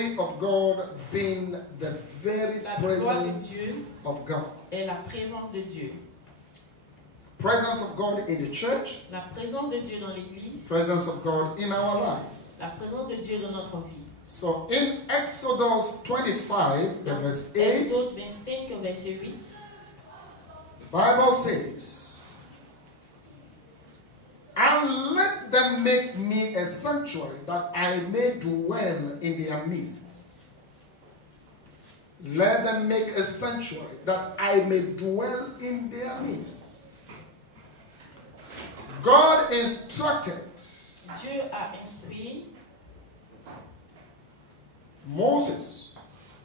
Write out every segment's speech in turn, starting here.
glory of God being the very La gloire de presence Dieu of God. est la présence de Dieu. Presence of God in the church, La présence de Dieu dans l'église, presence of God in our lives. la présence de Dieu dans notre vie. So in Exodus 25, the verse 8, Exode 25, verset 8, the Bible says, "And let them make me a sanctuary that I may dwell in their midst." Let them make a sanctuary that I may dwell in their midst. God instructed Dieu a instruit Moses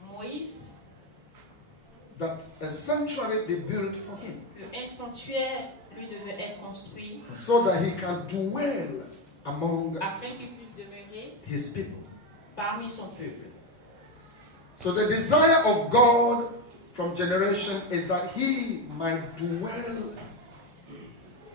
Moïse that a sanctuary be built for him qu'un sanctuaire lui devait être construit so that he can dwell among afin qu'il puisse demeurer his people. parmi son peuple. So the desire of God from generation is that he might dwell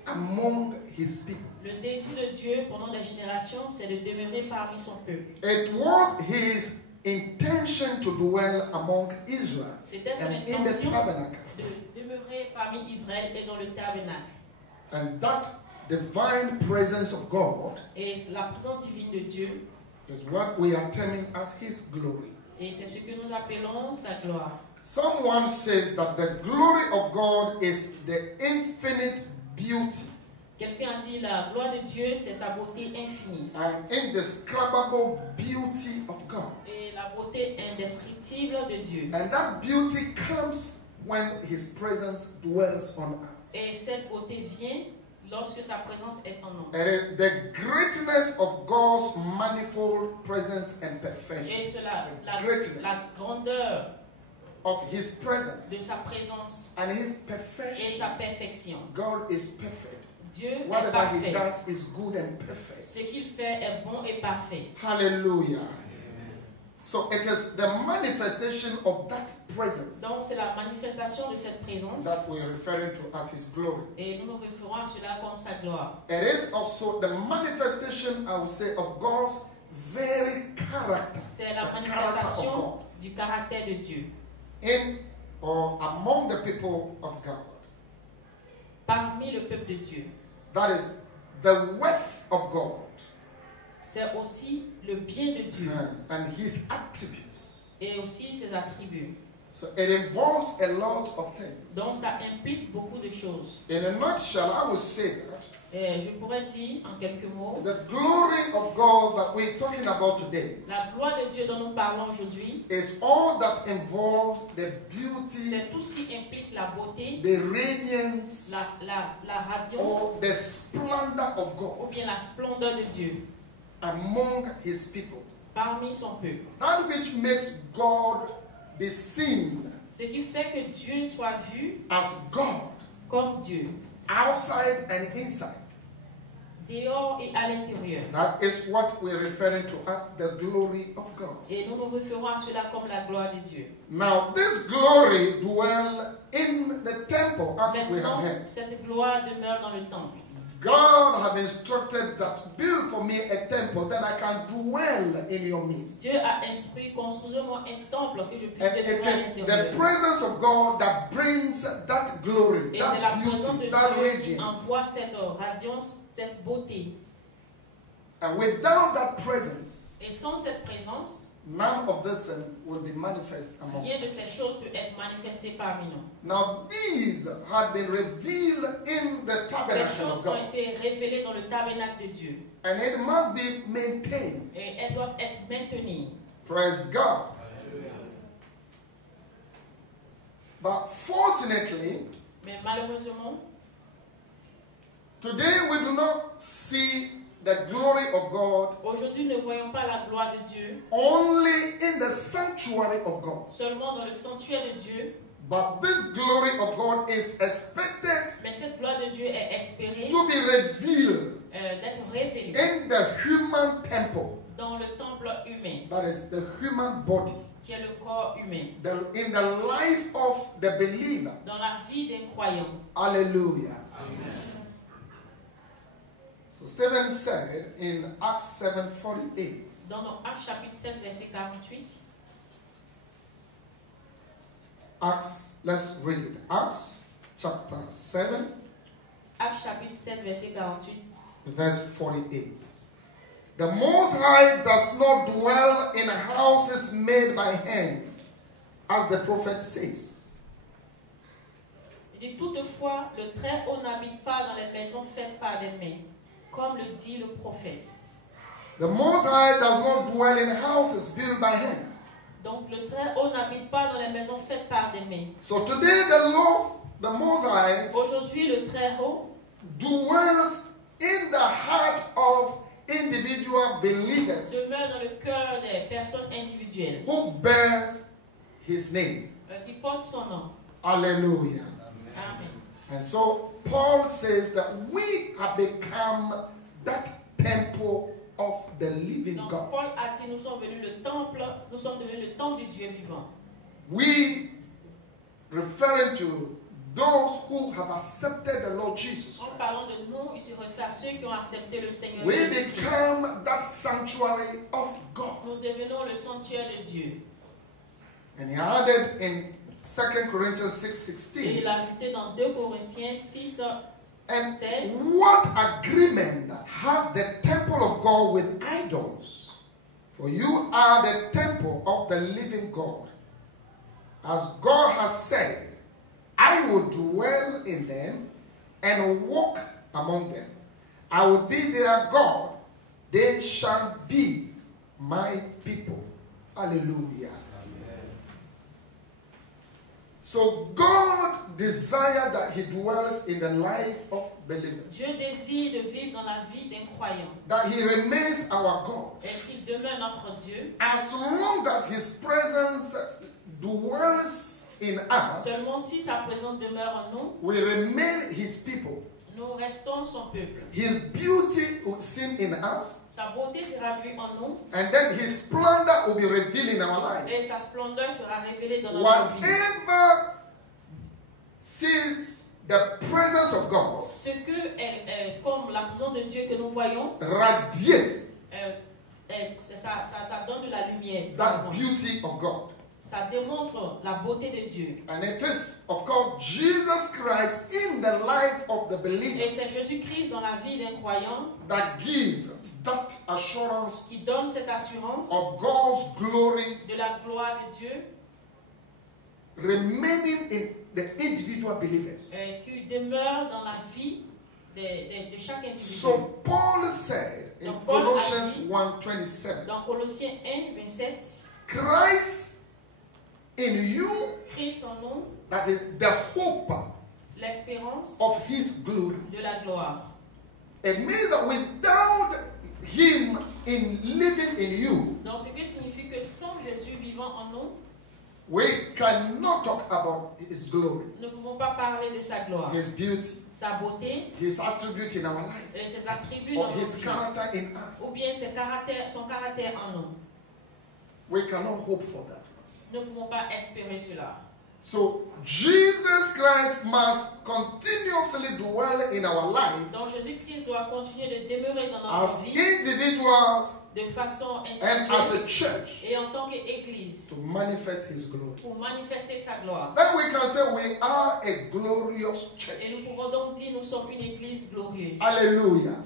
among his people. Le désir de Dieu pendant des générations, c'est de demeurer parmi son peuple. It was his intention to dwell among Israel C'était son and in the intention tabernacle. de demeurer parmi Israël et dans le tabernacle. And that divine presence of God Et la présence divine de Dieu, is what we are terming as his glory. et c'est ce que nous appelons sa gloire. Someone says that the glory of God is the infinite beauty Quelqu'un a dit la gloire de Dieu, c'est sa beauté infinie. and indescribable beauty of God. Et la beauté indescriptible de Dieu. And that beauty comes when his presence dwells on us. Et cette beauté vient lorsque sa présence est en nous. It is the greatness of God's manifold presence and Et perfection. cela, la Greatness grandeur of his presence de sa présence and his et perfection. sa perfection. God is perfect. Dieu est Whatever he parfait. does is good and perfect. Ce qu'il fait est bon et parfait. Hallelujah. So it is the manifestation of that presence Donc c'est la manifestation de cette présence that we're referring to as his glory. et nous nous référons à cela comme sa gloire. It is also the manifestation, I would say, of God's very character. C'est la The character of manifestation God du caractère de Dieu in or among the people of God. parmi le peuple de Dieu. That is the worth of God C'est aussi le bien de Dieu and his attributes. et aussi ses attributs. So it involves a lot of things. Donc ça implique beaucoup de choses. In a nutshell, I would say that Et je pourrais dire en quelques mots, the glory of God that we're talking about today la gloire de Dieu dont nous parlons aujourd'hui, is all that involves the beauty, c'est tout ce qui implique la beauté, the radiance, la radiance or the splendor of ou God bien la splendeur de Dieu among his people. parmi son peuple. That which makes God be seen Ce qui fait que Dieu soit vu as God comme Dieu, outside and inside. dehors et à l'intérieur. That is what we're referring to as the glory of God. Et nous nous référons à cela comme la gloire de Dieu. Now, this glory dwell in the temple, as we have Maintenant, heard. cette gloire demeure dans le temple. God have instructed that build for me a temple, then I can dwell in your midst. Dieu a instruit, construisez-moi un temple que je puisse And it demeurer à is the l'intérieur. presence of God that brings that glory, Et c'est la that présence de beauty, that Dieu qui radiance. envoie cette radiance, cette beauté. And without that presence, Et sans cette présence, none of this thing will be manifest among rien de us. ces choses peut être manifesté parmi nous. Now, these had been revealed in the Ces tabernacle choses of ont God, été révélées dans le tabernacle de Dieu. and it must be maintained. Et elles doivent être maintenues. Praise God. But fortunately, Mais malheureusement, today we do not see the glory of God aujourd'hui, ne voyons pas la gloire de Dieu only in the sanctuary of God. seulement dans le sanctuaire de Dieu, But this glory of God is expected mais cette gloire de Dieu est espérée to be revealed d'être révélée in the human temple, dans le temple humain, that is the human body, qui est le corps humain, in the life of the believer. dans la vie d'un croyant. Hallelujah. So Stephen said in Acts 7:48. Dans Actes chapitre 7, verset 48. Acts, let's read it. Acts chapter 7, Actes chapitre 7, verset 48. verse 48. The Most High does not dwell in houses made by hands, as the prophet says. Il dit toutefois, le Très-Haut n'habite pas dans les maisons faites par des mains, comme le dit le prophète. The Most High does not dwell in houses built by hands. Donc le Très-Haut n'habite pas dans les maisons faites par des mains. So today the Most High Aujourd'hui, le Très-Haut dwells in the heart of individual believers demeure dans le cœur des personnes individuelles who bears his name. Qui portent son nom. Hallelujah. Amen. And so Paul says that we have become that temple of the living Donc God. Paul a dit, nous sommes devenus le temple du Dieu vivant. We, referring to those who have accepted the Lord Jesus En Christ, parlant de nous, il se réfère à ceux qui ont accepté le Seigneur we Jésus-Christ. become that sanctuary of God. Nous devenons le sanctuaire de Dieu. And he added in 2 Corinthians Et 6:16, il a ajouté dans 2 Corinthiens 6, and 16. what agreement has the temple of God with idols? For you are the temple of the living God. As God has said, I will dwell in them and walk among them. I will be their God. They shall be my people. Hallelujah. So God desires that he dwells in the life of believers. Dieu désire de vivre dans la vie d'un croyant. That he remains our God. Et qu'il demeure notre Dieu. As long as his presence dwells in us, Seulement si sa présence demeure en nous, we remain his people. nous restons son peuple. His beauty will seen in us, Sa beauté sera vue en nous and then his splendor will be revealed in our life. et sa splendeur sera révélée dans notre vie. Whatever sees the presence of God Ce que est comme la présence de Dieu que nous voyons, radiates ça donne de la lumière. that par exemple. beauty of God. Ça démontre la beauté de Dieu. And it is, of course, Jesus Christ in the life of the believer Et c'est Jésus-Christ dans la vie d'un croyant that gives that assurance qui donne cette assurance of God's glory de la gloire de Dieu remaining in the individual believers. qui demeure dans la vie de chaque individu. So Paul said in Donc, Paul a Colossians dit, 1:27, Dans Colossiens 1, 27, Christ in you, Christ en nous, that is the hope l'espérance of his glory. de la gloire. It means that without him in living in you, Donc ce qui signifie que sans Jésus vivant en nous, we cannot talk about his glory, nous ne pouvons pas parler de sa gloire, his beauty, sa beauté his attribute in our life, et ses attributs or dans nos his vies, character in us. ou bien son caractère en nous. We cannot hope for that. Nous ne pouvons pas espérer cela. So Jesus Christ must continuously dwell in our life Donc Jésus-Christ doit continuer de demeurer dans as notre vie individuals de façon and as a individuelle church et en tant qu'Église to manifest his glory. pour manifester sa gloire. Then we can say we are a glorious Et church. nous pouvons donc dire nous sommes une Église glorieuse. Hallelujah.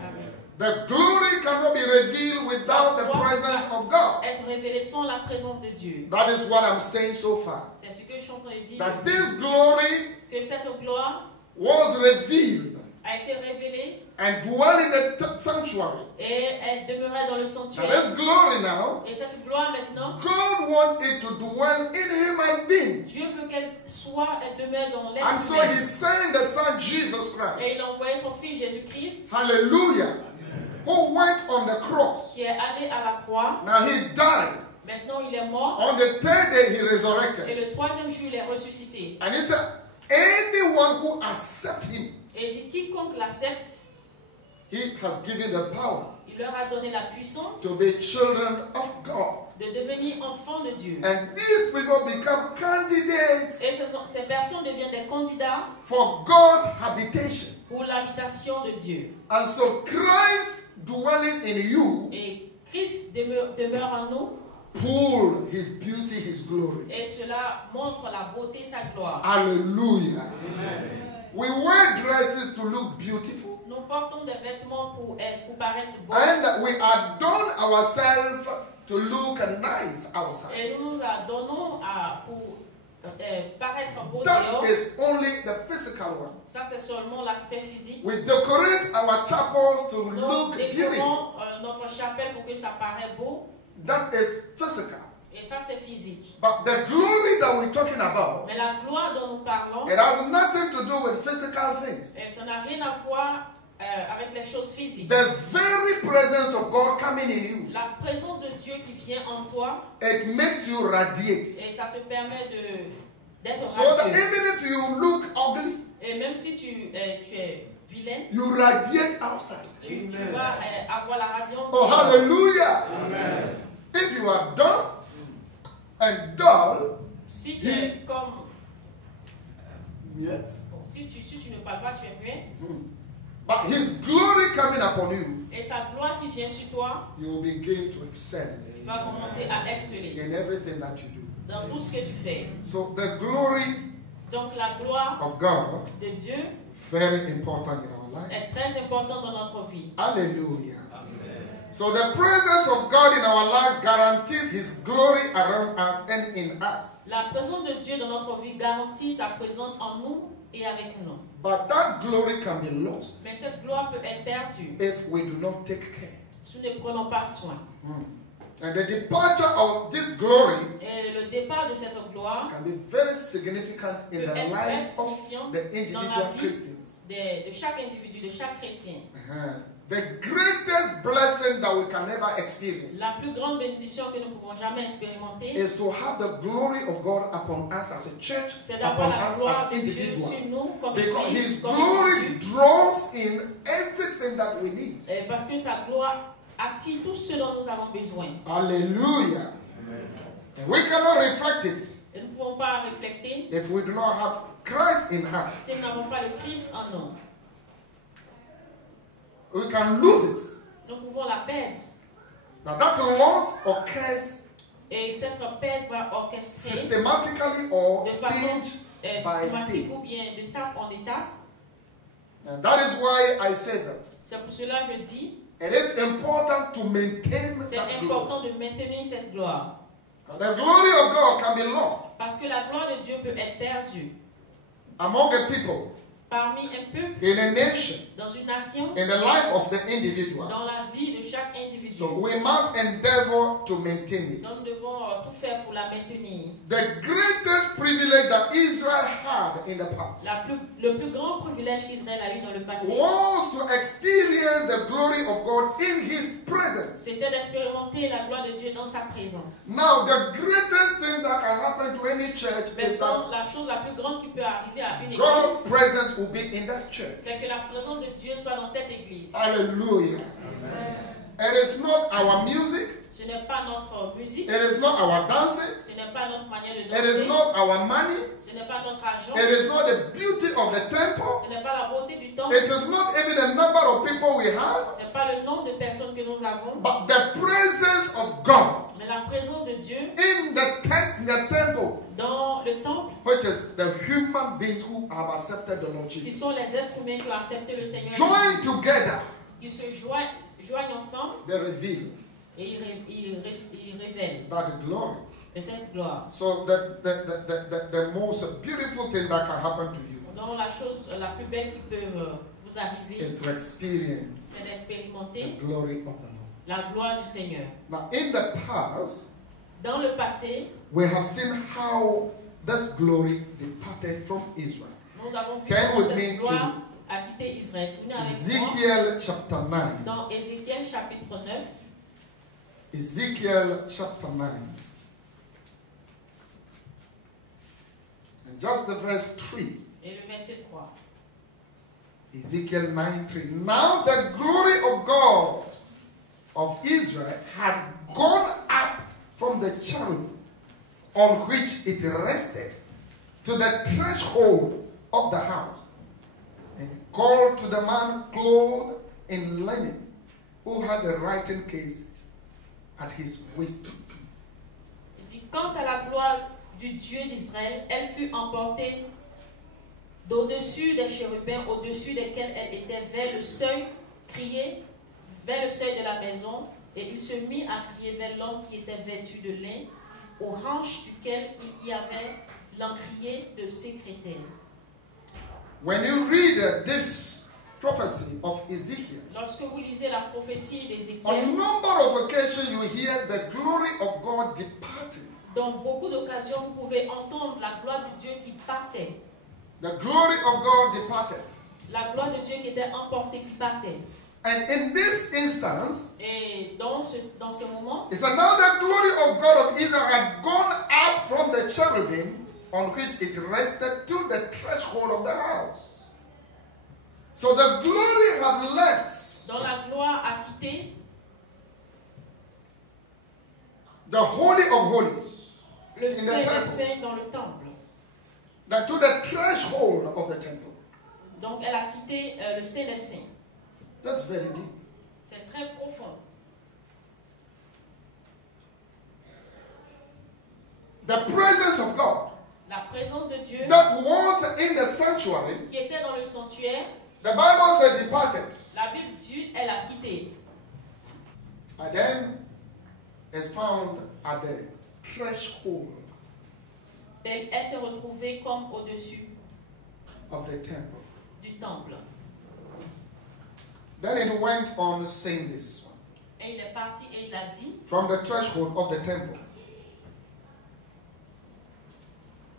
Amen. The glory cannot be revealed without the presence of God. Être révélé sans la présence de Dieu. That is what I'm saying so far. C'est ce que je suis en train de dire. That this glory Que cette gloire was revealed a été révélée and dwell in the sanctuary. et elle demeurait dans le Now sanctuaire. this glory now, Et cette gloire maintenant, God wants it to dwell in human beings. Dieu veut qu'elle soit, elle demeure dans l'être And so humain. he sent the Son Jesus Et il Christ. a envoyé son fils Jésus-Christ Hallelujah. Who went on the cross. qui est allé à la croix. Now he died. Maintenant il est mort. On the third day he Et resurrected. le troisième jour il est ressuscité. And he said, anyone who accepts him, Et il dit quiconque l'accepte, he has given the power il leur a donné la puissance to be children of God. de devenir enfants de Dieu. And these people become candidates Et ces personnes deviennent des candidats for God's habitation. pour l'habitation de Dieu. And so Christ dwelling in you Et Christ demeure en nous pour his beauty, his glory. et cela montre la beauté, sa gloire. Hallelujah. We wear dresses to look beautiful. Nous portons des vêtements pour paraître beaux. And we adorn ourselves to look nice outside. Et nous nous adonnons pour paraître beaux That dehors. is only the physical one. Ça, c'est seulement l'aspect physique. We decorate our chapels to Nous look beautiful. décorons notre chapelle pour que ça paraisse beau. That is physical. Et ça, c'est physique. But the glory that we're talking about, Mais la gloire dont nous parlons, it has nothing to do with physical things. ça n'a rien à voir avec les choses physiques. The very presence of God coming in you, La présence de Dieu qui vient en toi, it makes you radiate. et ça te permet d'être So that radieux. even if you look ugly, Et même si tu es vilaine, you radiate outside. tu vas avoir la radiance. Oh, hallelujah. If you are dumb and dull, Si tu es comme... yet, Si tu ne parles pas, tu es muet. but his glory coming upon you, Et sa gloire qui vient sur toi, you will begin to excel tu vas commencer à exceller in everything that you do. dans tout ce que tu fais. So the glory Donc la gloire of God, de Dieu very important in our life. est très importante dans notre vie. Hallelujah. So the presence of God in our life guarantees his glory around us and in us. La présence de Dieu dans notre vie garantit sa présence en nous et avec nous. But that glory can be lost Mais cette gloire peut être perdue if we do not take care. si nous ne prenons pas soin. And the departure of this glory Et le départ de cette gloire can be very significant in peut the être très life of signifiant the dans la individual vie Christians. de chaque individu, de chaque chrétien. The greatest blessing that we can ever experience La plus grande bénédiction que nous ne pouvons jamais expérimenter, is to have the glory of God upon us as a church, c'est d'avoir upon la us gloire as de Dieu individuals. sur nous comme Because Église, his comme glory individu. draws in everything that we need. Parce que sa gloire attire tout ce dont nous avons besoin. Hallelujah. And we cannot reflect it Et nous ne pouvons pas refléter if we do not have Christ in us. si nous n'avons pas le Christ en nous. We can lose it. Nous pouvons la perdre. Now that loss occurs Et cette perte va orchestrer systematically or de façon stage by systématique stage. ou bien d'étape en étape. And that is why I said that. C'est pour cela que je dis, It is important to maintain c'est that glory. important de maintenir cette gloire. The glory of God can be lost Parce que la gloire de Dieu peut être perdue among a people, parmi un peuple, in a nation, dans une nation, in the life of the individual. dans la vie de chaque individu. So we must endeavor to maintain it. Donc nous devons tout faire pour la maintenir. The greatest privilege that Israel had in the past Le plus grand privilège qu'Israël a eu dans le passé, was to experience the glory of God in his presence. c'était d'expérimenter la gloire de Dieu dans sa présence. Now, the greatest thing that can happen to any church is Maintenant, that la chose la plus grande qui peut arriver à une God's église, presence will be in that church. c'est que la présence de Dieu soit dans cette église. Hallelujah. It is not our music, Ce n'est pas notre musique, it is not our dancing, ce n'est pas notre manière de it danser, is not our money, ce n'est pas notre argent, it is not the beauty of the temple, ce n'est pas la beauté du temple, it is not even the number of people we have, ce n'est pas le nombre de personnes que nous avons, but the presence of God mais la présence de Dieu in the temple, dans le temple, which is the human beings who have accepted the Lord qui Jesus. sont les êtres humains qui ont accepté le Seigneur, Joined together, qui se joignent ensemble they reveal et ils révèlent that glory. de cette gloire. So the most beautiful thing that can happen to you Donc la chose la plus belle qui peut vous arriver, is to experience c'est the d'expérimenter glory of the Lord. la gloire du Seigneur. Now, in the past, Dans le passé, we have seen how this glory departed from Israel. nous avons vu Turn comment with me cette gloire a quitté Israël. Venez avec moi Ezekiel chapter 9. dans Ézéchiel chapitre 9. Ezekiel chapter 9. And just the verse 3. Et le verset 3. Ezekiel 9:3. Now the glory of God of Israel had gone up from the cherub on which it rested to the threshold of the house, and he called to the man clothed in linen, who had the writing case at his waist. Il dit, quant à la gloire du Dieu d'Israël, elle fut emportée d'au-dessus des chérubins, au-dessus desquels elle était, vers le seuil, crier vers le seuil de la maison, et il se mit à crier vers l'homme qui était vêtu de lin, aux hanches duquel il y avait l'encrier de secrétaire. When you read this prophecy of Ezekiel, Lorsque vous lisez la prophétie on a d'Ézéchiel, number of occasions you hear the glory of God departing. dans beaucoup d'occasions, vous pouvez entendre la gloire de Dieu qui partait. The glory of God departed. La gloire de Dieu qui était emportée, qui partait. And in this instance, Et dans ce moment, it's another glory of God of Israel had gone up from the cherubim on which it rested to the threshold of the house. So the glory had left dont la gloire a quitté the Holy of Holies le in the Saint des temple, Saints dans le temple. to the threshold of the temple. Donc elle a quitté le Saint des Saints. That's very deep. C'est très profond. The presence of God La présence de Dieu that was in the sanctuary, qui était dans le sanctuaire, the Bible said departed. la Bible dit, elle a quitté. And then is found at the threshold Et elle s'est retrouvée comme au-dessus of the temple. du temple. Then it went on saying this one. Et il est parti et il a dit, From the threshold of the temple.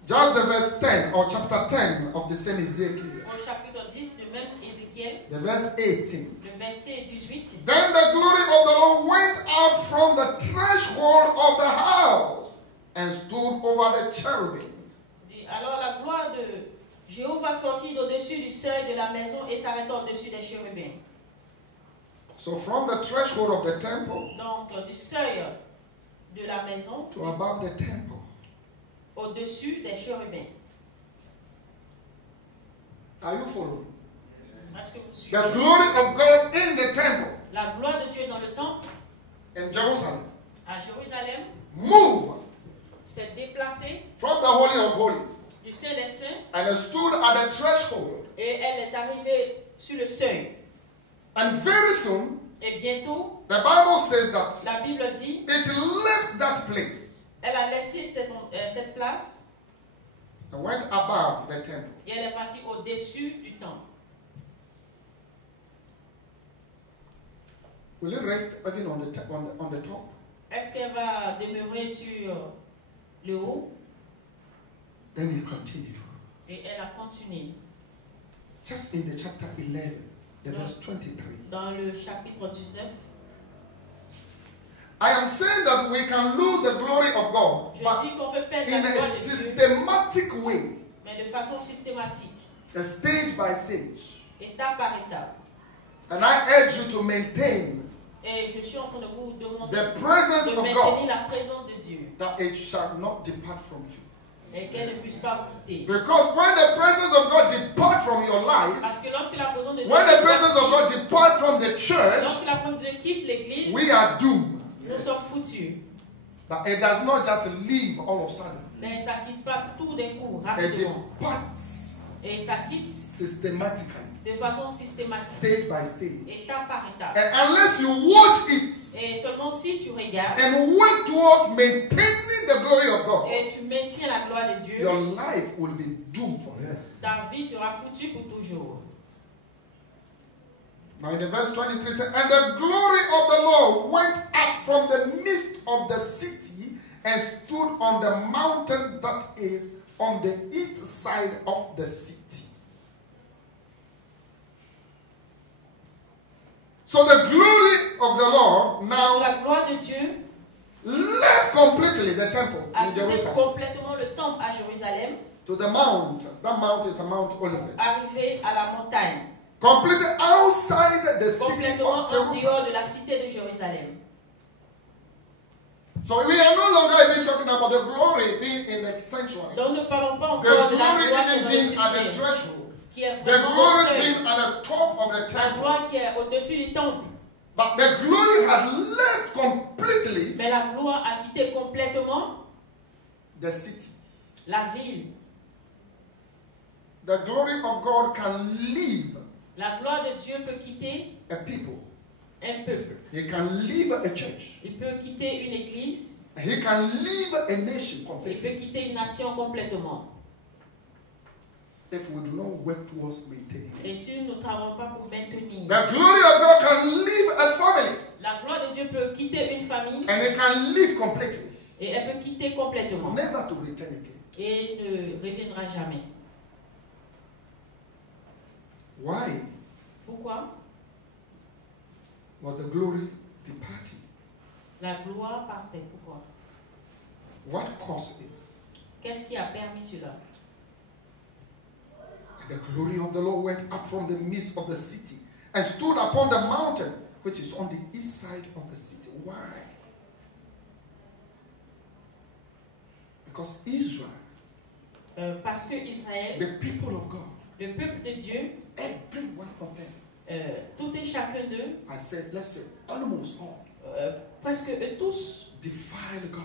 Just the verse 10 or chapter 10 of the same Ezekiel. au chapitre 10 du même Ézéchiel, The verse 18. le verset 18, Then the glory of the Lord went out from the threshold of the house and stood over the cherubim. dit, alors la gloire de Jéhovah sortit d'au-dessus du seuil de la maison et s'arrêta au-dessus des chérubins. So from the threshold of the temple Donc du seuil de la maison to above the temple. au-dessus des chérubins. Are you following? Est-ce que vous suivez? The glory of God in the temple La gloire de Dieu dans le temple, in Jerusalem à Jérusalem, moved s'est déplacée from the Holy of Holies du Saint des Saints and stood at the threshold. et elle est arrivée sur le seuil. And very soon, Et bientôt, the Bible says that la Bible dit, it left that place elle a laissé cette place and went above the temple. et elle est partie au-dessus du temple. Will it rest even on the top? Est-ce qu'elle va demeurer sur le haut? Then it continued. Et elle a continué. Just in the chapter 11, the verse 23. Dans le chapitre 19, I am saying that we can lose the glory of God, je but dis qu'on peut perdre in la a gloire de Dieu, systematic way, mais de façon systématique, stage by stage. étape par étape. And I urge you to maintain Et je suis en train de vous demander the presence de of maintenir God, la présence de Dieu that it shall not depart from you. et qu'elle ne puisse pas vous quitter. Because when the presence of God depart from your life, Parce que lorsque la présence de Dieu, when the presence of God depart from the church, lorsque la présence de Dieu quitte l'église, we are doomed. nous sommes foutus. But it does not just leave all of a sudden. Mais ça quitte pas tout d'un coup, It rapidement. departs Et ça quitte systematically, de façon systématique, stage by stage. étape par étape. And unless you watch it Et seulement si tu regardes and work towards maintaining the glory of God, et tu maintiens la gloire de Dieu, your life will be doomed forever. ta vie sera foutue pour toujours. Now in the verse 23 says, and the glory of the Lord went up from the midst of the city and stood on the mountain that is on the east side of the city. So the glory of the Lord now La gloire de Dieu left completely the temple a in quitté Jerusalem complètement le temple à Jérusalem, to the mount. That mount is the Mount Olivet. arrivé à la montagne, Completely outside the city complètement of en Jerusalem. dehors de la cité de Jérusalem. So we are no longer even talking about the glory being in the sanctuary. Donc ne parlons pas The encore de la glory gloire qui est even dans le being at the sanctuaire, threshold. qui est The vraiment au glory seuil. being at the top of the La temple. gloire qui est au-dessus du temple. But the glory had left completely Mais la gloire a quitté complètement the city. la ville. The glory of God can leave La gloire de Dieu peut quitter a people. un peuple. He can leave a church. Il peut quitter une église. He can leave a nation Il completely peut quitter une nation complètement. if we do not work towards maintaining it. Et si nous ne travaillons pas pour maintenir. The glory of God can leave a family La gloire de Dieu peut quitter une famille and it can leave completely, et elle peut quitter complètement never to return again. et ne reviendra jamais. Why Pourquoi? was the glory departing? La gloire partait. Pourquoi? What caused it? Qu'est-ce qui a permis cela? And the glory of the Lord went up from the midst of the city and stood upon the mountain which is on the east side of the city. Why? Because Israel, Parce que Israël, the people of God, le peuple de Dieu, every one of them, tout et chacun d'eux, I said, let's say almost all, presque eux tous, defile God.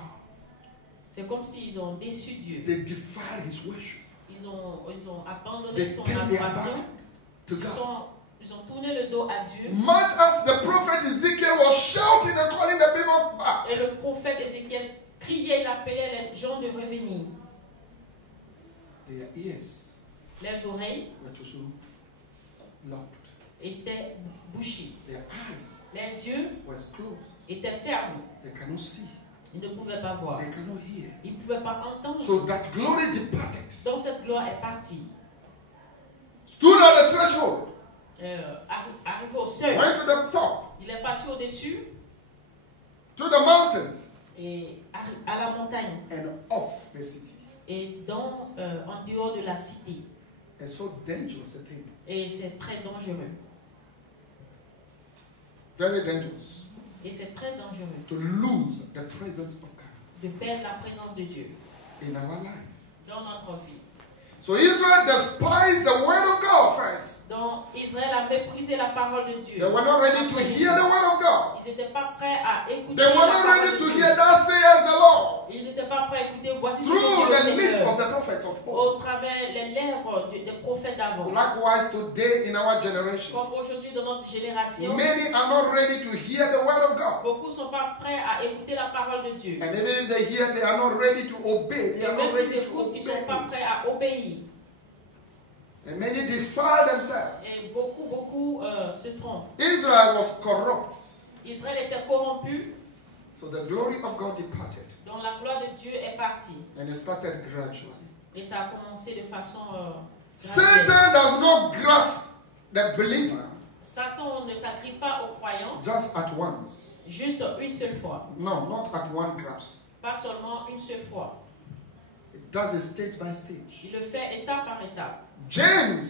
c'est comme s'ils ont déçu Dieu. They defile His worship. Ils ont abandonné They son turn their adoration. back to God. Ils ont tourné le dos à Dieu. Much as the prophet Ezekiel was shouting and calling the people back, Et le prophète Ézéchiel criait, il appelait les gens de revenir. their ears Les oreilles were also locked. étaient bouchées. Their eyes Les yeux were closed. étaient fermés. They cannot see. Ils ne pouvaient pas voir. They cannot hear. Ils ne pouvaient pas entendre. So that glory departed. Donc cette gloire est partie. Stood at the threshold. Arrivé au seuil. Went to the top. Il est parti au-dessus To the mountains. et à la montagne. And off the city. Et en dehors de la cité. It's so dangerous a thing. Et c'est très dangereux. Very dangerous. Et c'est très dangereux To lose the presence of God de perdre la présence de Dieu in our life. dans notre vie. So Israel despised the word of God first. Donc Israël a méprisé la parole de Dieu. They were not ready to hear the word of God. Ils n'étaient pas prêts à écouter They la were not parole ready de to Dieu. hear that says the Lord. Ils n'étaient pas prêts à écouter voici ce que Through dit the le lips Seigneur of the prophets of old. au travers les lèvres des prophètes d'avant. Likewise today in our generation. Comme aujourd'hui dans notre génération, Many are not ready to hear the word of God. beaucoup ne sont pas prêts à écouter la parole de Dieu. And even if they hear, they are not ready to obey. They Et are même not s'ils ready to écoutent, ils ne obey. sont pas prêts à obéir. And many defile themselves. Et beaucoup se trompent. Israel was corrupt. Israël était corrompu, So the glory of God departed. dont la gloire de Dieu est partie. And it started gradually. Et ça a commencé de façon graduelle. Satan does not grasp the believer Satan ne s'agrippe pas aux croyants just at once. juste une seule fois. No, not at one grasp. Pas seulement une seule fois. It does it stage by stage. Il le fait étape par étape. James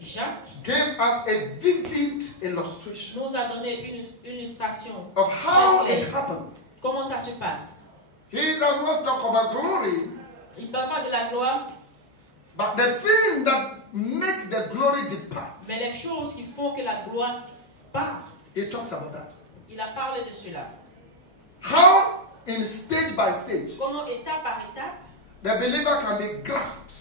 Jacques gave us a vivid illustration nous a donné une illustration of how it happens. comment ça se passe. He does not talk about glory, Il ne parle pas de la gloire, but the thing that make the glory depart. mais les choses qui font que la gloire part. He talks about that. Il a parlé de cela. How in stage by stage Comment étape par étape, the believer can be grasped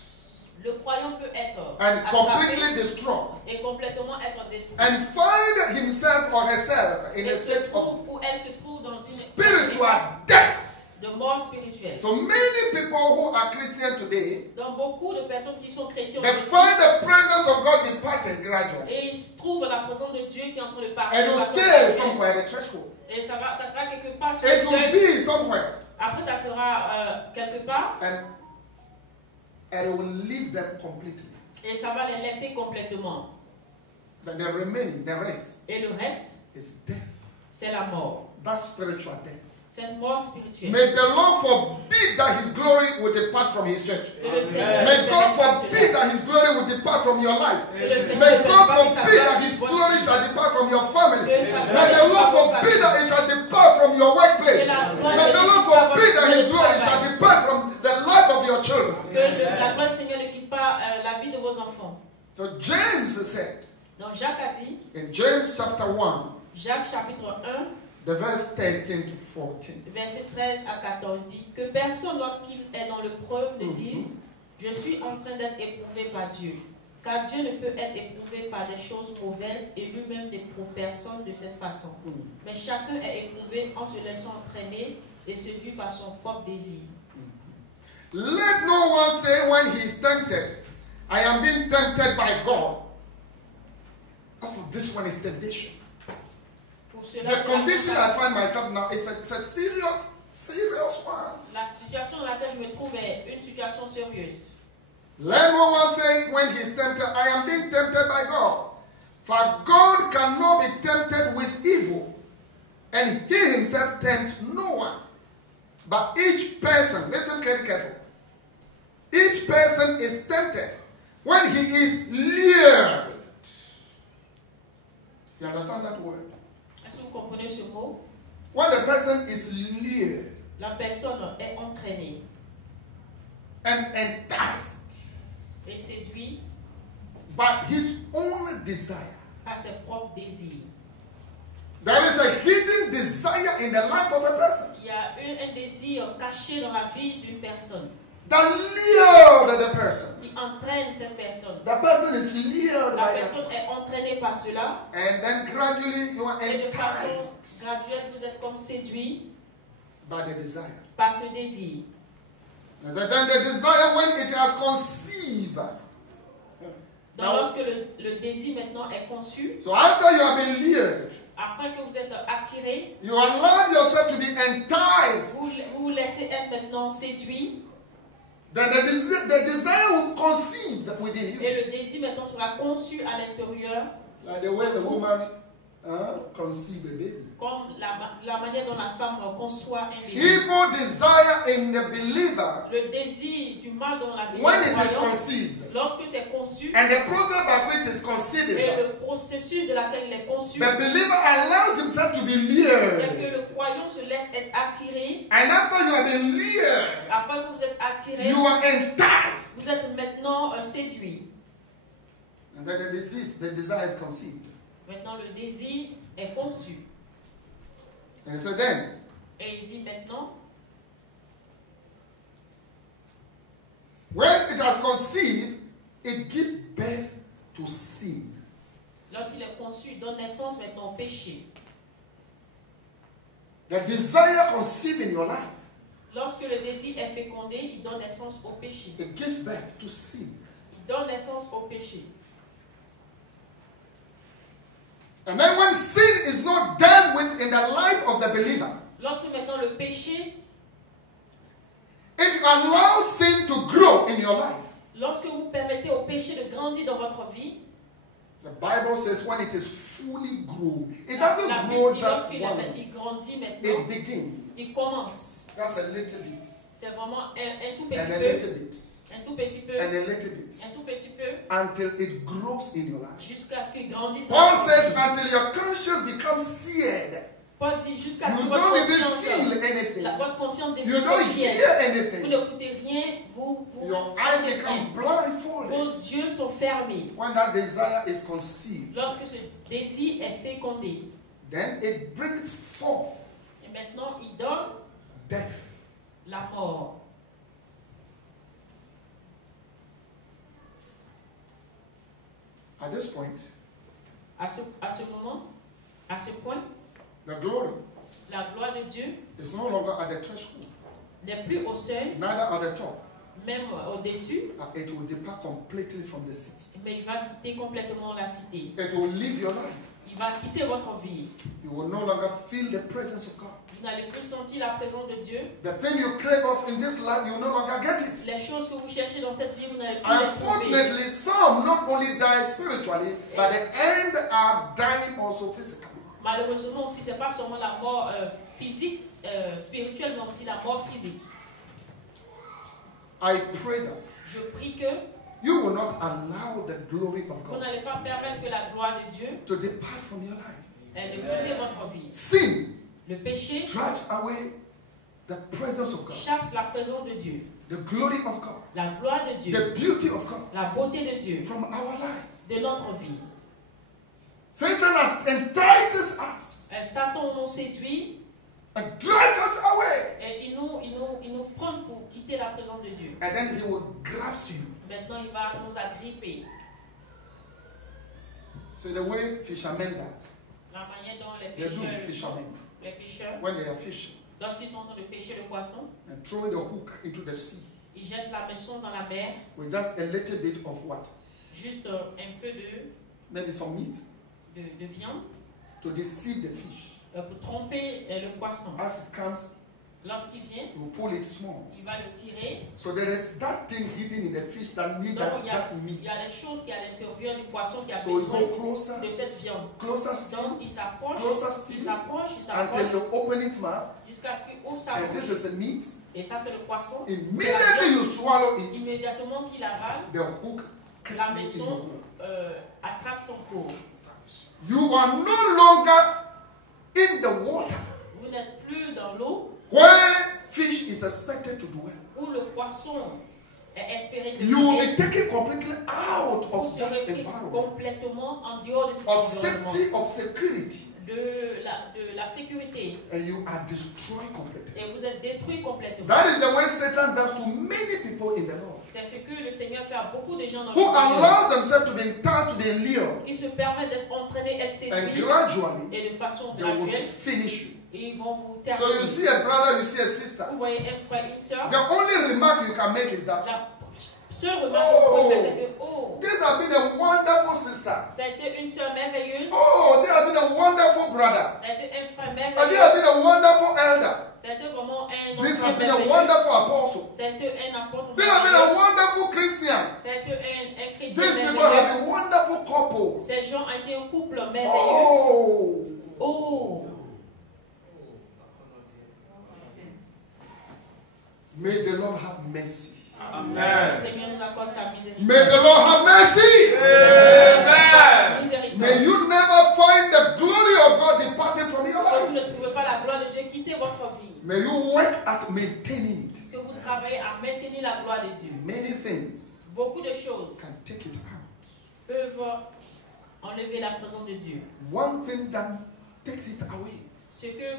le croyant peut être and completely attrapé destroyed et complètement être détruit. and find himself or herself in Et a se state of trouve où elle se trouve dans une spiritual death. de mort spirituelle. So many people who are Christian today, Donc beaucoup de personnes qui sont chrétiennes they find the presence of God departing gradually. et ils trouvent la présence de Dieu qui est en train de partir. And it will stay somewhere at the threshold. Et ça sera quelque part sur It le will seuil. be somewhere. Après ça sera quelque part And it will leave them completely. et ça va les laisser complètement. But the remaining, the rest, Et le reste, is death. c'est la mort. That's spiritual death. C'est une mort spirituelle. May the Lord forbid that His glory will depart from his church. Que le Seigneur May ne God permette pas forbid cela. that his glory will depart from your life. Que le Seigneur May ne God permette pas que sa forbid that gloire his soit- glory shall depart from your family. Que sa gloire May the ne Lord départ pas. forbid that it shall depart from your workplace. Que la gloire May ne the Lord départ pas forbid that de his votre glory travail. shall depart from the life of your children. La gloire du Seigneur ne quitte pas la vie de vos enfants. So James said Donc Jacques a dit, in James chapter 1, Jacques chapitre 1, the verse 13 to 14. verset 13 à 14 dit que personne lorsqu'il est dans l'épreuve ne dise je suis en train d'être éprouvé par Dieu. Car Dieu ne peut être éprouvé par des choses mauvaises et lui-même n'éprouve personne de cette façon. Mais chacun est éprouvé en se laissant entraîner et séduit par son propre désir. Let no one say when he is tempted, I am being tempted by God. As for this one is temptation. Pour cela, The condition I find myself now is a serious one. la situation dans laquelle je me trouve est une situation sérieuse. Let no one say when he is tempted, I am being tempted by God. For God cannot be tempted with evil, and he himself tempts no one. But each person, listen very carefully, each person is tempted when he is lured. You understand that word? Est-ce que vous comprenez ce mot? When the person is lured La personne est entraînée and enticed et séduite by his own desire. par ses propres désirs. There is a hidden desire in the life of a person Il y a un désir caché dans la vie d'une personne that lured the person. qui entraîne cette personne. The person is lured La by personne that. est entraînée par cela And then gradually you are et de façon enticed graduelle vous êtes comme séduit by the desire. par ce désir. And then the desire, when it has conceived. Donc Now, lorsque le désir maintenant est conçu, so after you have been lured, après que vous êtes attiré, you allow yourself to be enticed. vous vous laissez être maintenant séduit Then the desire will conceive within you. et le désir maintenant sera conçu à l'intérieur Like the way the woman conceived a baby. comme la manière dont la femme conçoit un bébé. Evil desire in the believer, Le désir du mal dans la vie when du it is croyant, conceived, lorsque c'est conçu and the process by which it is conceived, et le processus de laquelle il est conçu, the believer allows himself to be c'est lured. que le croyant se laisse être attiré. And after you have been lured, Après que vous êtes attiré, you are enticed. vous êtes maintenant séduit. And then the desire is conceived. Maintenant le désir est conçu. And so then, Et il dit maintenant, when it has conceived, it gives birth to sin. lorsqu'il est conçu, il donne naissance maintenant au péché. The desire conceived in your life, Lorsque le désir est fécondé, il donne naissance au péché. it gives birth to sin. Il donne naissance au péché. And then when sin is not dealt with in the life of the believer, Lorsque maintenant le péché, if you allow sin to grow in your life, lorsque vous permettez au péché de grandir dans votre vie, the Bible says when it is fully grown, it la doesn't Bible grow dit just lorsqu'il once. grandit It maintenant, begins. il commence. That's a little bit, C'est vraiment un tout and petit a peu, little bit, un tout petit peu, and a little bit, un tout petit peu, until it grows in your life. jusqu'à ce qu'il grandisse. dans Paul votre says vie. until your conscience becomes seared. Paul dit jusqu'à ce que You votre don't even conscience, feel anything. votre conscience You devienne don't quotidienne. hear Vous anything. n'écoutez rien, vous Your sentez eyes become rien. blindfolded. Vos yeux sont fermés. When that desire is conceived, Lorsque ce désir est fécondé, then it brings forth et maintenant il donne death. la mort. At this point, À ce moment, à ce point, the glory la gloire de Dieu is no longer at the threshold, n'est plus au seuil, neither at the top. même au-dessus, It will depart completely from the city. mais il va quitter complètement la cité. It will leave your life. Il va quitter votre vie. You will no longer feel the presence of God. Vous n'allez plus sentir la présence de Dieu. The thing you crave of in this life, you will no longer get it. Les choses que vous cherchez dans cette vie, vous n'allez plus les trouver. Unfortunately, some not only die spiritually, but the end are dying also physically. Malheureusement aussi, ce n'est pas seulement la mort physique, spirituelle, mais aussi la mort physique. I pray that Je prie que you will not allow the glory of vous God n'allez pas permettre que la gloire de Dieu to depart from your life. ait de quitter votre vie. Sin Le péché drives away the presence of God, chasse la présence de Dieu, the glory of God, la gloire de Dieu, the beauty of God la beauté de Dieu from our lives. de notre vie. Satan entices us Satan nous séduit and drives us away. et il nous prend pour quitter la présence de Dieu. And then he will grasp you. Maintenant, il va nous agripper. So the way fishermen do, La manière dont they do fishermen les pêcheurs, when they are fishing lorsqu'ils sont en train de pêcher le poisson, and throwing the hook into the sea ils jettent la maçon dans la mer, with just a little bit of what? juste un peu Maybe some meat de viande to deceive the fish. pour tromper le poisson. As it comes, Lorsqu'il vient, you pull it small. il va le tirer. So there is that thing hidden in the fish that need Donc, that il meat. y a des choses qui à l'intérieur du poisson qui a So you besoin go closer, de cette viande. closer still, Donc, il s'approche, closer il still, s'approche, il until s'approche, you open its mouth, jusqu'à ce qu'il ouvre sa and this bouche. is the meat. Et ça, c'est le poisson. Immediately you swallow it, Immédiatement qu'il avale, the hook la catches you in maçon the hook. attrape son corps. You are no longer in the water Vous n'êtes plus dans l'eau where fish is expected to dwell. où le poisson est espéré de You will vivre. be taken completely out Vous of that serez pris environment complètement en dehors de cet of environnement, safety, of security, de la sécurité, and you are destroyed completely. et vous êtes détruit complètement. That is the way Satan does to many people in the Lord, C'est ce que le Seigneur fait à beaucoup de gens dans le who Seigneur, allow themselves to be enticed, to be lured, qui se permettent d'être entraînés, être and séduits, gradually et de façon they will graduelle, finish you. et ils vont vous So you terminer. see a brother, you see a sister. Vous voyez un frère, une soeur, The only remark you can make is that la seule remarque que vous pouvez faire, c'est que, oh, this has been a wonderful sister. ça a été une soeur merveilleuse, Oh, there has been a wonderful brother. ça a été un frère And there merveilleux, has been a wonderful elder. ça a été vraiment un This ancien has been a merveilleux, wonderful apostle. ça a été un apôtre There has been a merveilleux, wonderful Christian. ça a été un chrétien These people merveilleux. have been wonderful couples. Ces gens ont été un couple merveilleux. Oh, Oh, may the Lord have mercy. le Seigneur nous accorde sa miséricorde. May the Lord have mercy. Sa miséricorde. May you never find the glory of God departing from your Que vous life. ne trouvez pas la gloire de Dieu quitter votre vie. May you work at maintaining it. Que vous travaillez à maintenir la gloire de Dieu. Many things Beaucoup de choses can take it out. peuvent enlever la présence de Dieu. One thing that takes it away, Ce que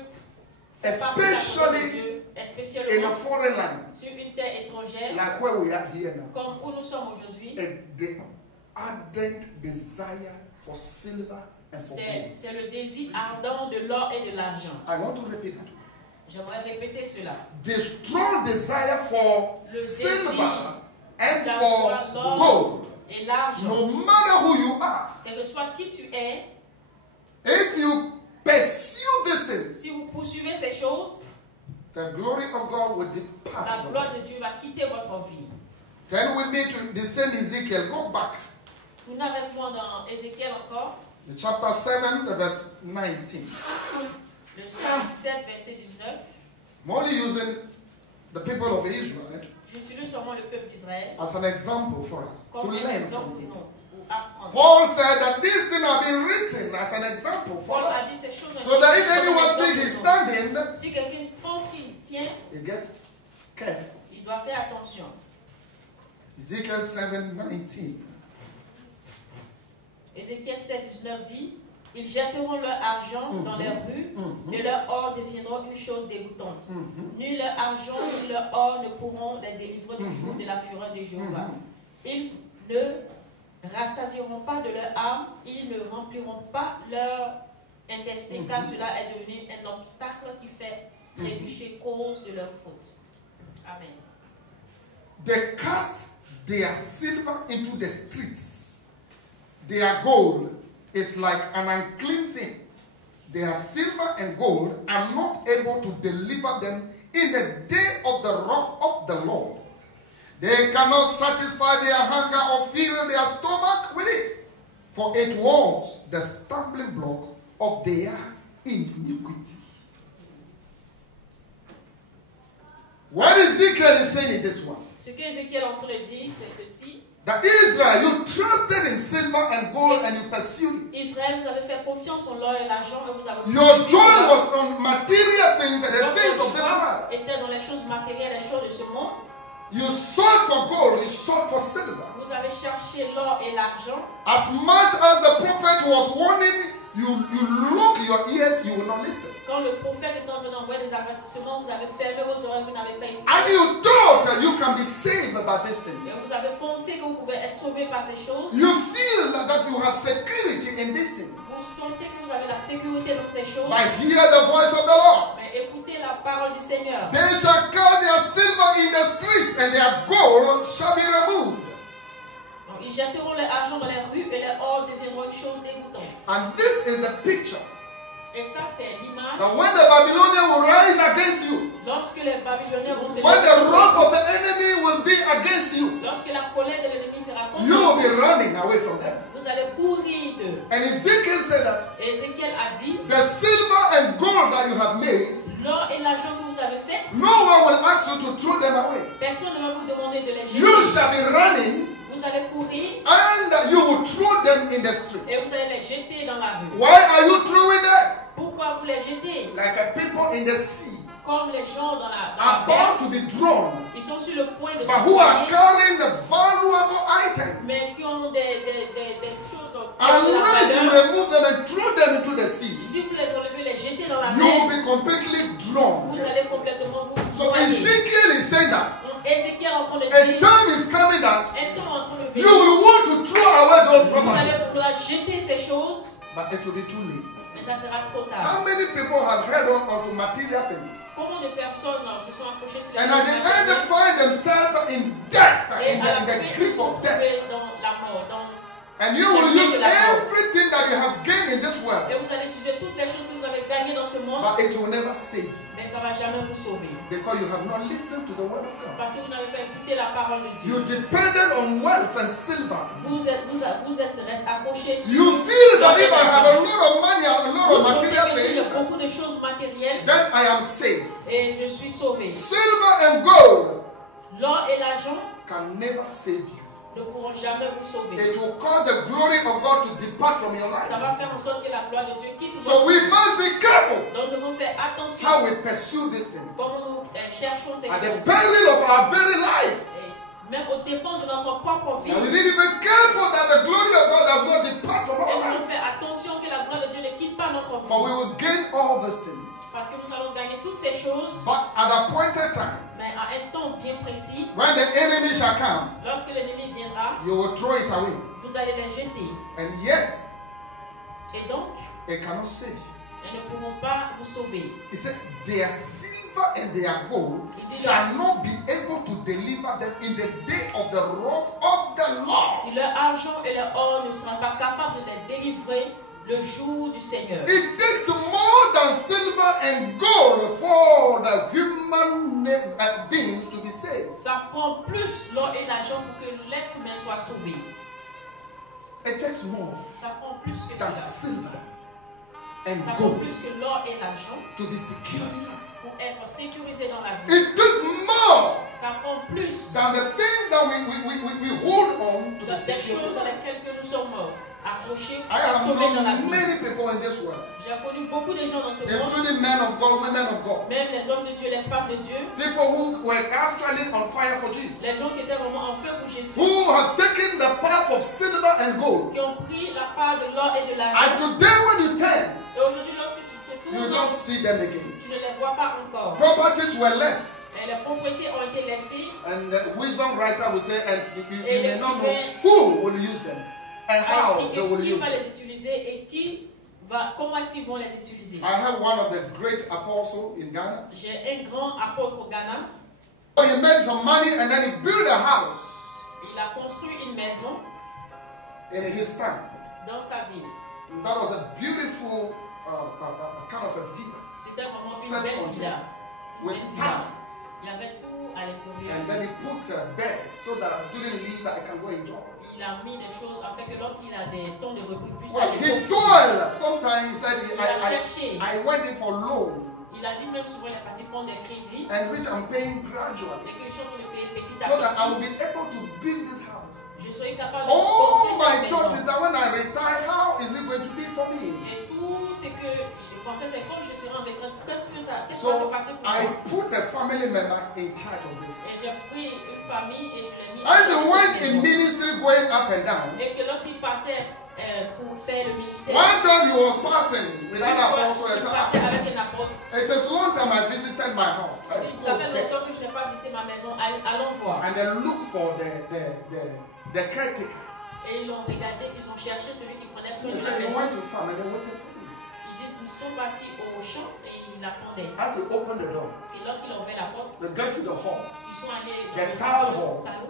fait partie de la présence de Dieu, in a spécialement foreign land, sur une terre étrangère, like where we are here now, comme où nous sommes aujourd'hui, the ardent desire for silver and for gold. c'est le désir ardent de l'or et de l'argent. I want to repeat that. J'aimerais répéter cela. The strong desire for Le désir silver and d'avoir for l'or gold. et l'argent. No matter who you are, Quel que soit qui tu es, if you pursue these things, si vous poursuivez ces choses, the glory of God will depart. la from gloire you. de Dieu va quitter votre vie. Turn with me to the same Ezekiel. Go back. Vous n'avez point dans Ézéchiel encore, The chapter 7, the verse 19. le chapitre 7, verset 19. I'm only using the people of Israel J'utilise seulement le peuple d'Israël as an example for us to comme un learn exemple from pour it. nous, pour apprendre. Paul said that these things have been written as an example for Paul a us. dit ces choses So that if comme un anyone exemple think he's pour nous. standing, Si quelqu'un pense qu'il tient, you get careful. il doit faire attention. Ezekiel 7:19. Ézéchiel 7, 19 dit, ils jetteront leur argent dans les rues et leur or deviendront une chose dégoûtante. Ni leur argent ni leur or ne pourront les délivrer du jour de la fureur de Jéhovah. Ils ne rassasieront pas de leur âme, ils ne rempliront pas leur intestin, car cela est devenu un obstacle qui fait trébucher cause de leur faute. Amen. They cast their silver into the streets. Their gold is like an unclean thing. Their silver and gold are not able to deliver them in the day of the wrath of the Lord. They cannot satisfy their hunger or fill their stomach with it, for it was the stumbling block of their iniquity. What Ezekiel is saying is this one. Ce qu'Ézéchiel est en train de dire, c'est ceci. That Israel, you trusted in silver and gold and you pursued it. Israël, vous avez fait confiance en l'or et l'argent et vous avez... Your joy was on material things and the Votre things of this joie world. était dans les choses matérielles, les choses de ce monde. You sought for gold, you sought for silver. Vous avez cherché l'or et l'argent. As much as the prophet was warning, you lock your ears, you will not listen. Quand le prophète est en train d'envoyer des avertissements, vous avez fermé vos oreilles, vous n'avez pas écouté. And you thought that you can be saved by this thing. Et vous avez pensé que vous pouvez être sauvé par ces choses. You feel that you have security in these things. Vous sentez que vous avez la sécurité dans ces choses. But hear the voice of the Lord. Mais écoutez la parole du Seigneur. They shall cast their silver in the streets and their gold shall be removed. Donc, ils jetteront leur argent dans les rues et les or deviendront une chose dégoûtante. And this is the picture. Et ça, c'est l'image. That when the Babylonians will rise against you, Lorsque les Babyloniens vont se when the lever, wrath of the enemy will be against you, lorsque la colère de l'ennemi sera contre you will be vous, running away from them. vous allez courir d'eux. And Ezekiel said that Et Ézéchiel a dit, the silver and gold that you have made, l'or et l'argent que vous avez fait, no one will ask you to throw them away. personne ne va vous demander de les jeter. You shall be running Vous allez courir and you will throw them in the street. et vous allez les jeter dans la rue. Why are you throwing them? Pourquoi vous les jetez? Like a people in the sea, Comme les gens dans la mer, about to be drawn, ils sont sur le point de se but who are noyer, carrying the valuable items. mais qui ont des choses de Unless you valeur. remove them and throw them into the sea, Si vous les enlevez, les jetez dans la you will mer, be completely vous drawn. allez complètement vous So noyer. Ezekiel is saying that Donc, Ézéchiel est en train de a dire, time is coming that un temps en train de you venir, will want to throw away those vous allez properties, vouloir jeter ces choses, but it will be too late. mais ça sera trop tard. How many people have held on to material things? Combien de personnes se sont accrochées sur les And at the end they find themselves in death, et in à la the fin, ils grip sont of death. tombés dans la mort, And you will use everything that you have gained in this world, et vous allez utiliser toutes les choses que vous avez gagnées dans ce monde, but it will never save you mais ça ne va jamais vous sauver. because you have not listened to the word of God. Parce que vous n'avez pas écouté la parole de Dieu. You depended on wealth and silver. Vous êtes resté accroché sur... You feel that if I have a lot of money, a lot Vous of sentez material que s'il y a things, beaucoup de choses matérielles then I am safe. et je suis sauvé. Silver and gold L'or et l'argent can never save you. ne pourront jamais vous sauver. It will cause the glory of God to depart from your Ça life. va faire en sorte que la gloire de Dieu quitte So votre we vie. must be careful Donc nous devons faire attention how we pursue these things. comment nous cherchons ces At the choses. peril of our very life. Et même au dépens de notre propre vie. And we need to be careful that the glory of God does not depart from Et our nous life. devons faire attention que la gloire de Dieu ne quitte pas notre For we vie. will gain all these things. Parce que nous allons gagner toutes ces choses, But at a appointed time, mais à un temps bien précis, when the enemy shall come, lorsque l'ennemi viendra, you will throw it away. vous allez les jeter. And yet, Et donc, it cannot save you. elles ne pourront pas vous sauver. He said, their silver and their gold shall not be able to deliver them in the day of the wrath of the Lord. Et leur argent et leur or ne seront pas capables de les délivrer le jour du Seigneur. It takes more than silver and gold for the human beings to be saved. Ça prend plus l'or et l'argent pour que l'être humain soit sauvé. It takes more Ça prend plus que than cela. silver and Ça prend gold plus que l'or et l'argent to be secure in life. pour être sécurisé dans la vie. It took more Ça prend plus than the things that we hold on to be des secure. choses dans lesquelles que nous sommes accrochés, I have sauvés dans la known vie. many people in this world, J'ai connu beaucoup de gens dans ce monde, including men of God, women of God, même les hommes de Dieu, les femmes de Dieu, people who were actually on fire for Jesus, les gens qui étaient vraiment en feu pour Jésus, who have taken the path of silver and gold. qui ont pris la part de l'or et de And l'argent. today, when you turn, Et aujourd'hui, lorsque tu te you tournes, don't see them again. tu ne les vois pas encore. Properties were left. Et les propriétés ont été laissées. And the wisdom writer will say, and you Et may les not know écrivains- who will use them and how Et they will qui use va them. les utiliser et comment est-ce qu'ils vont les utiliser. I have one of the great apostles in Ghana. J'ai un grand apôtre au Ghana. So he made some money and then he built a house Il a construit une maison in his town. dans sa ville. That was a beautiful kind of a villa C'était vraiment une Sainte belle Fontaine. villa. with Une tile. villa. Il y avait tout à l'intérieur. And then he put a bed so that during leave I can go enjoy. Il a mis des choses afin que lorsqu'il a des temps de repos, il puisse Well, aller he profiter. toiled. Sometimes he said, Il a cherché. I went in for loan. Il Il a dit même souvent il est parti prendre des crédits and which I'm paying gradually, et que je suis en train de payer petit à so that I will petit. be able to build this house. Je serai capable de All construire my cette thought is maison. that when I retire, how is it going to be for me? Et tout ce que je pensais, c'est quand je serai en retraite, qu'est-ce que ça va se So passer pour I moi? put a family member in charge of this. Et j'ai pris une famille et je l'ai mis As he went cette in maison. ministry, going up and down, Et que lorsqu'il partait pour faire le ministère, one time he was passing with une other fois, apostles and il said, passait avec un apôtre. it is long time I visited my house. Let's go Ça fait there longtemps que je n'ai pas visité ma maison, allons voir. and then look for the caretaker. Et ils l'ont regardé, ils ont cherché celui qui prenait soin He de la said he maison. went to farm and they waited for him. Ils disent, nous sommes partis au champ et ils l'attendaient. As he opened the door, Et lorsqu'il a ouvert la porte, they got to the hall. ils sont allés The dans town hall. le salon.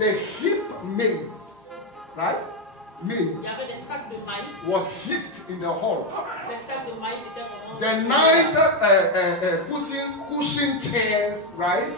The heap maize, right? Il Maize y avait des sacs de maïs. was heaped in the hall. Les sacs de maïs étaient vraiment... The nice cushion chairs, right?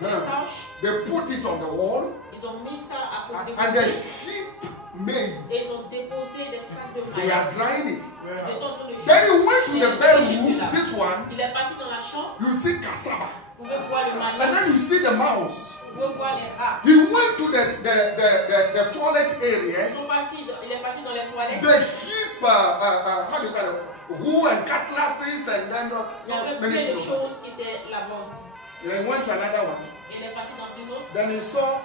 Les tâches, They put it on the wall ils ont mis ça à côté and de they lui. heap Et maize. ils ont déposé des sacs de They are maïs. drying it. Ils étaient en train de Then he went to the sécher bedroom, cela. this one, Il est parti dans la chambre. you see cassava. Vous pouvez voir le And maïs. then you see the mouse. Vous pouvez voir les rats. He went to the toilet Il areas. est parti dans les toilettes. They heap, how do you call it, hoe and cutlasses and then Il y avait many plein de things. choses qui étaient là-bas aussi. He went to another one. Il est parti dans une autre. Then he saw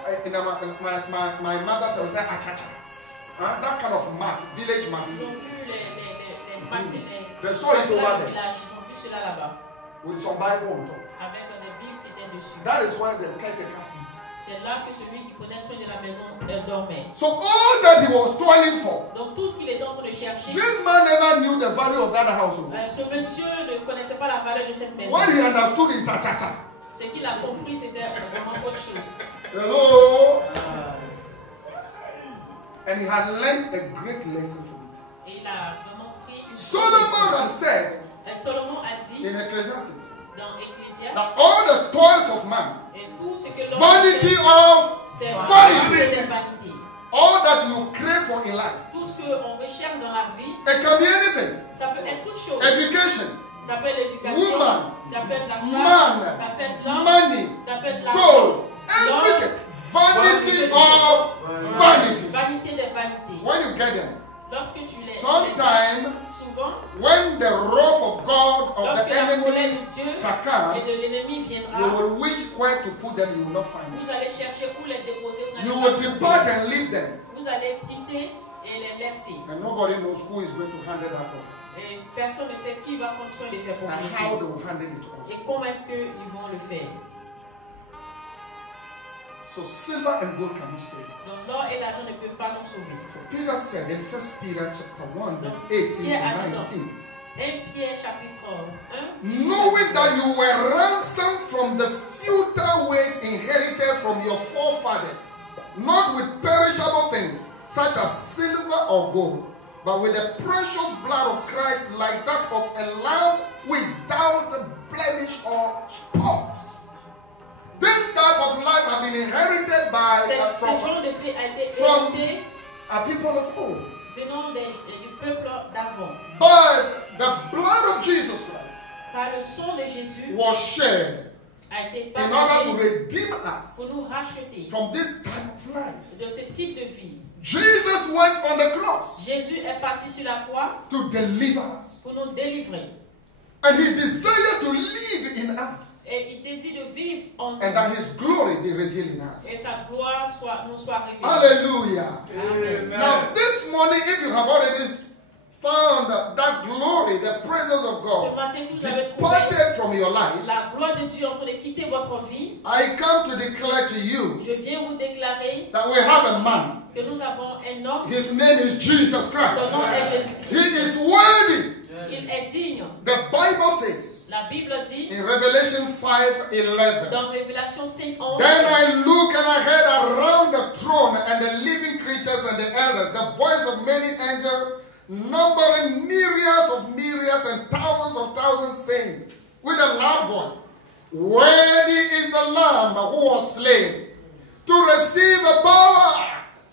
my mother tell say achacha. That kind of mat, village mat. Ils ont vu les They saw it over there village. Ils ont vu cela là-bas. with some Bible on top. Avec des bibles qui étaient dessus. That is why the caretaker sleeps. C'est là que celui qui prenait soin de la maison dormait. So all that he was toiling for, Donc tout ce qu'il était en train de chercher, this man never knew the value of that house. ce monsieur ne connaissait pas la valeur de cette maison. What he understood is achacha. Ce qu'il a compris, c'était vraiment autre chose. Hello. And he had learned a great lesson from it. Et il a vraiment pris une Solomon had said Et Solomon a dit in Ecclesiastes dans Ecclésiaste, that all the toils of man, et tout ce que l'homme vanity fait, of c'est vanity, des vanités. all that you crave for in life, Tout ce qu'on recherche dans la vie, it can be anything. ça peut être toute chose. Education, Ça peut être l'éducation, woman, ça peut être la femme, man, ça peut être l'homme, money, ça peut être gold, l'argent, everything. Vanity of vanity. vanité des vanités. When you get them, Lorsque tu les sometime souvent, when the wrath of God, of lorsque the la colère enemy de Dieu shall et come, de l'ennemi you viendra, will wish where to put them, you will not find them. vous allez chercher où les déposer, You vous will n'allez pas depart trouver. and leave them, Vous allez quitter et les laisser. and nobody knows who is going to handle that property Et personne ne sait qui va prendre soin de ces and how propriétés. they will handle it Et also. comment est-ce qu'ils vont le faire? So silver and gold cannot save. Donc l'or et l'argent ne peuvent pas nous sauver. So Peter said in 1 Peter chapter 1, verse 18 Pierre a to dit dans 19, 1 Pierre chapitre 1, knowing that you were ransomed from the futile ways inherited from your forefathers, not with perishable things such as silver or gold, but with the precious blood of Christ, like that of a lamb without blemish or spot. This type of life has been inherited by ce genre de vie a été from hérité a people of old. venant du peuple d'avant. But the blood of Jesus Christ Car le sang de Jésus was shed a été in order to partagé redeem us pour nous racheter from this type of life. de ce type de vie. Jesus went on the cross Jésus est parti sur la croix to deliver us. pour nous délivrer. And he desired to live in us. Et il désire de vivre en nous. And that his glory be revealed in us. Et sa gloire nous soit révélée. Hallelujah. Amen. Now this morning, if you have already found that glory, the presence of Ce God matin, si vous avez trouvé departed from your life, la gloire de Dieu en train de quitter votre vie, I come to declare to you je viens vous déclarer that we have a man. que nous avons un homme. His name is Jesus Christ. Son nom est He Jésus-Christ. is worthy. Il est digne. The Bible says La Bible dit in Revelation 5:11. dans Révélation 5:11, Then I looked and I heard around the throne and the living creatures and the elders the voice of many angels, numbering myriads and thousands of thousands, saying with a loud voice, worthy is the Lamb who was slain to receive the power,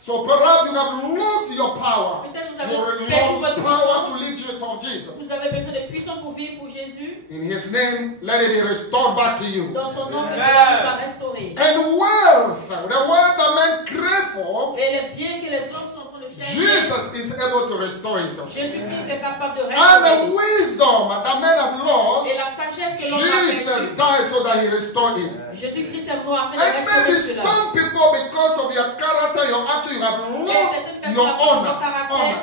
So perhaps you have lost your power. Peut-être vous avez Your perdu long votre power to puissance. live for Jesus. Vous avez besoin de puissance pour vivre pour Jésus. In His name, let it be restored back to you. Dans son nom, que cela soit restauré. And wealth, the wealth that men crave for, Et les biens que les hommes sont en train de chercher, Jesus is able to restore it. Jésus-Christ est capable de And restaurer. the wisdom that men have lost, Et la sagesse que l'homme a Jesus perdue, died so that He restored it. Jésus-Christ est mort afin de And restaurer maybe cela. some people, because of your character, your action, you have lost your honor.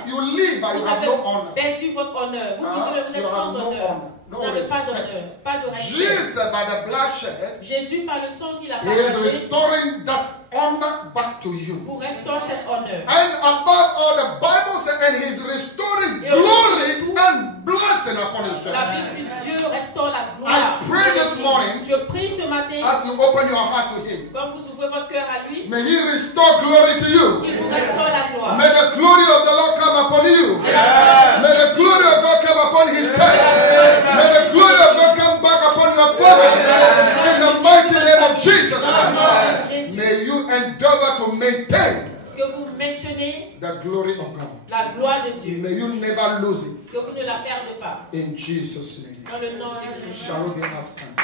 You live, but you Vous have avez no honor. perdu votre honneur. Vous vivez, vous You êtes have sans no honneur. honor, no Vous n'avez pas respect. d'honneur, pas de respect. Jesus, by the bloodshed, Jésus, par le sang qu'il a He is partagé, restoring that honor back to you. vous restaure cet honneur. And above all, the Bible says, and He's restoring glory and blessing upon His La church. Bible dit Dieu restaure la gloire. I pray this morning, Je prie ce matin, as you open your heart to Him, quand vous ouvrez votre cœur à lui, may He restore glory to you. il vous restaure la gloire. May the glory of the Lord come upon you. May the glory of God come upon His church. May the glory of God come back upon your family. In the mighty name of Jesus Christ. May you endeavor to maintain Que vous maintenez the glory of God. la gloire de Dieu. May you never lose it. Que vous ne la perdez pas. In Jesus' name. Dans le nom de Jésus. Shall we be outstanding?